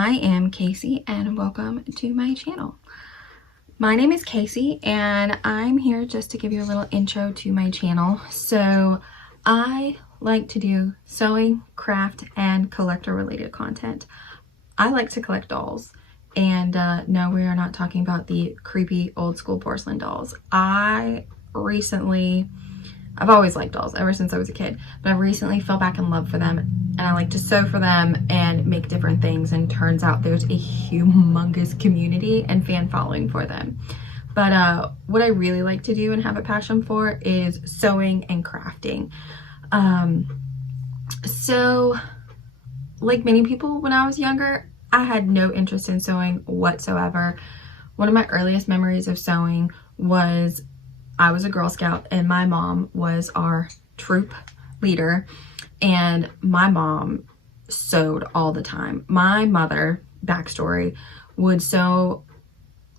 I am Casey and welcome to my channel. My name is Casey and I'm here just to give you a little intro to my channel. So I like to do sewing, craft, and collector related content. I like to collect dolls, and no, we are not talking about the creepy old school porcelain dolls. I've always liked dolls ever since I was a kid, but I recently fell back in love for them, and I like to sew for them and make different things, and turns out there's a humongous community and fan following for them. But what I really like to do and have a passion for is sewing and crafting. So like many people when I was younger, I had no interest in sewing whatsoever. One of my earliest memories of sewing was I was a Girl Scout and my mom was our troop leader, and my mom sewed all the time. My mother, backstory, would sew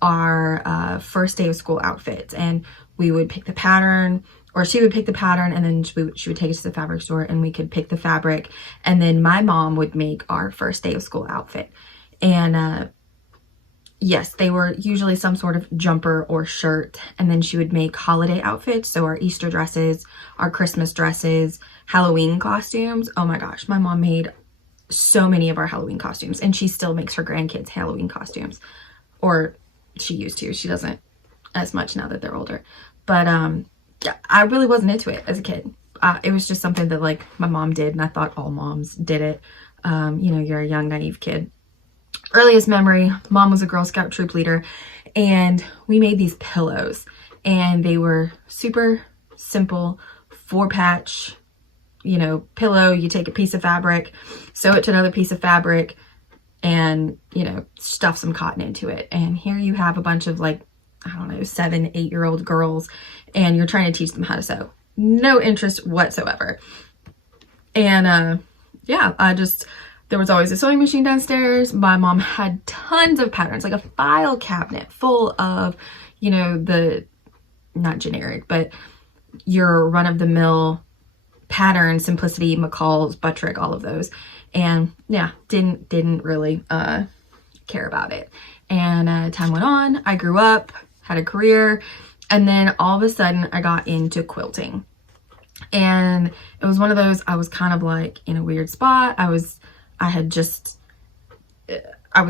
our first day of school outfits, and we would pick the pattern, or she would pick the pattern, and then she would take us to the fabric store and we could pick the fabric, and then my mom would make our first day of school outfit. And yes, they were usually some sort of jumper or shirt, and then she would make holiday outfits, so our Easter dresses, our Christmas dresses, Halloween costumes. Oh my gosh, my mom made so many of our Halloween costumes, and she still makes her grandkids Halloween costumes, or she used to. She doesn't as much now that they're older. But yeah, I really wasn't into it as a kid. It was just something that like my mom did, and I thought all moms did it. You know, you're a young naive kid. Earliest memory, mom was a Girl Scout troop leader, and we made these pillows, and they were super simple, 4-patch, you know, pillow. You take a piece of fabric, sew it to another piece of fabric, and, you know, stuff some cotton into it. And here you have a bunch of like, I don't know, 7, 8-year-old girls, and you're trying to teach them how to sew. No interest whatsoever. And yeah, there was always a sewing machine downstairs. My mom had tons of patterns, like a file cabinet full of, you know, not generic, but your run-of-the-mill pattern, Simplicity, McCall's, Buttrick, all of those. And yeah, didn't really care about it. And time went on, I grew up, had a career, and then all of a sudden I got into quilting. And it was one of those, I was kind of like in a weird spot. I was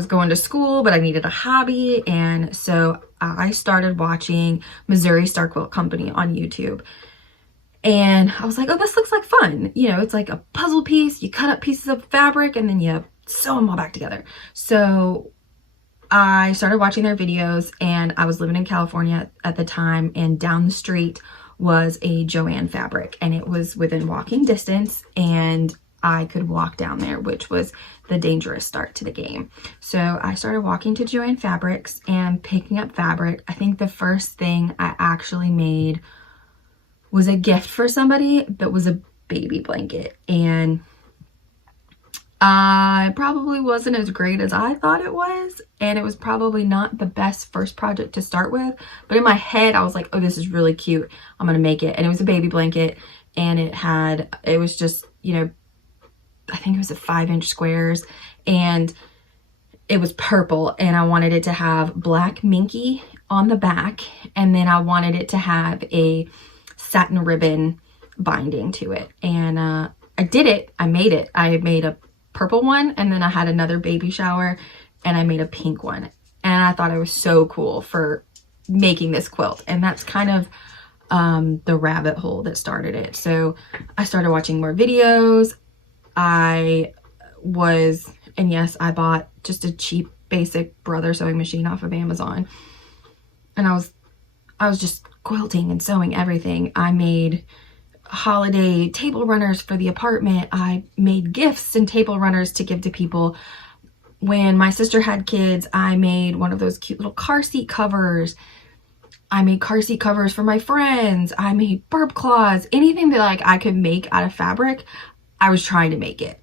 going to school, but I needed a hobby. And so I started watching Missouri Star Quilt Company on YouTube. And I was like, oh, this looks like fun. You know, it's like a puzzle piece. You cut up pieces of fabric and then you sew them all back together. So I started watching their videos, and I was living in California at the time, and down the street was a Joann Fabric, and it was within walking distance, and I could walk down there, which was the dangerous start to the game. So I started walking to Joann Fabrics and picking up fabric. I think the first thing I actually made was a gift for somebody that was a baby blanket, and I probably wasn't as great as I thought it was, and it was probably not the best first project to start with, but in my head I was like, oh, this is really cute, I'm gonna make it. And it was a baby blanket, and it was just, you know, I think it was a 5-inch squares, and it was purple, and I wanted it to have black minky on the back, and then I wanted it to have a satin ribbon binding to it. And I did it. I made it. I made a purple one, and then I had another baby shower, and I made a pink one, and I thought it was so cool for making this quilt. And that's kind of the rabbit hole that started it. So I started watching more videos. And yes, I bought just a cheap basic brother sewing machine off of Amazon, and I was just quilting and sewing everything. I made holiday table runners for the apartment. I made gifts and table runners to give to people. When my sister had kids, I made one of those cute little car seat covers. I made car seat covers for my friends. I made burp cloths. Anything that like I could make out of fabric, I was trying to make it.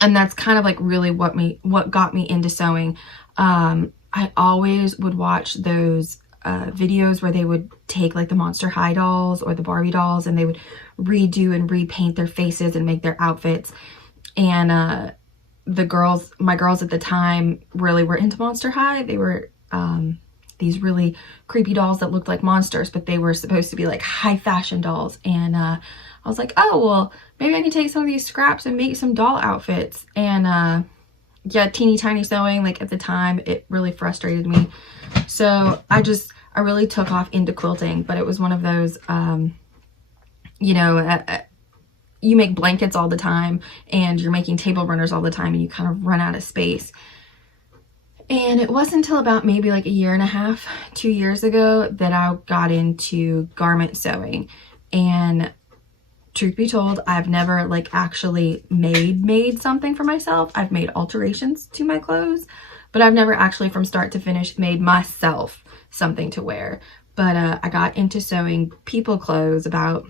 And that's kind of like really what got me into sewing. I always would watch those videos where they would take like the Monster High dolls or the Barbie dolls, and they would redo and repaint their faces and make their outfits. And my girls at the time really were into Monster High. They were these really creepy dolls that looked like monsters, but they were supposed to be like high fashion dolls. And I was like, oh, well, maybe I can take some of these scraps and make some doll outfits. And yeah, teeny tiny sewing, like at the time, it really frustrated me. So I really took off into quilting, but it was one of those, you know, you make blankets all the time and you're making table runners all the time and you kind of run out of space. And it wasn't until about maybe like a year and a half, 2 years ago that I got into garment sewing. And truth be told, I've never like actually made something for myself. I've made alterations to my clothes, but I've never actually from start to finish made myself something to wear. But I got into sewing people clothes about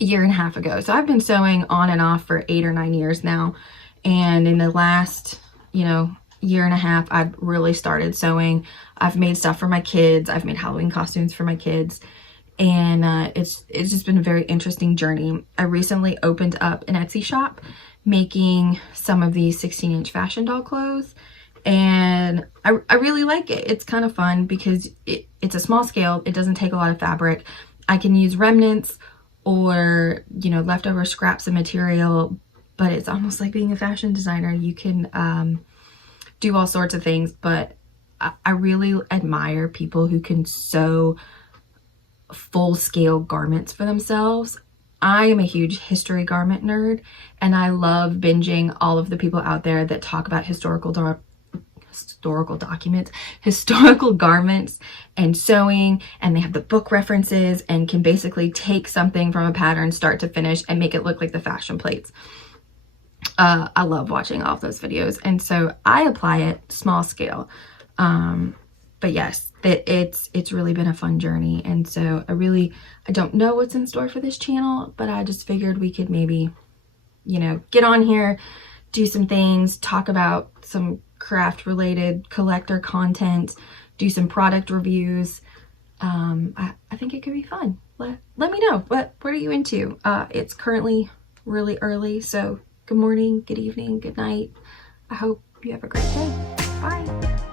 a year and a half ago. So I've been sewing on and off for 8 or 9 years now. And in the last, you know, year and a half, I've really started sewing. I've made stuff for my kids. I've made Halloween costumes for my kids. And it's just been a very interesting journey. I recently opened up an Etsy shop making some of these 16-inch fashion doll clothes. And I really like it. It's kind of fun because it's a small scale. It doesn't take a lot of fabric. I can use remnants or, you know, leftover scraps of material, but it's almost like being a fashion designer. You can do all sorts of things, but I really admire people who can sew full-scale garments for themselves. I am a huge history garment nerd, and I love binging all of the people out there that talk about historical documents, historical garments and sewing, and they have the book references and can basically take something from a pattern start to finish and make it look like the fashion plates. I love watching all of those videos, and so I apply it small scale. But yes, it's really been a fun journey, and so I don't know what's in store for this channel, but I just figured we could maybe, you know, get on here, do some things, talk about some craft related collector content, do some product reviews. I think it could be fun. Let me know, what are you into? It's currently really early, so good morning, good evening, good night. I hope you have a great day. Bye.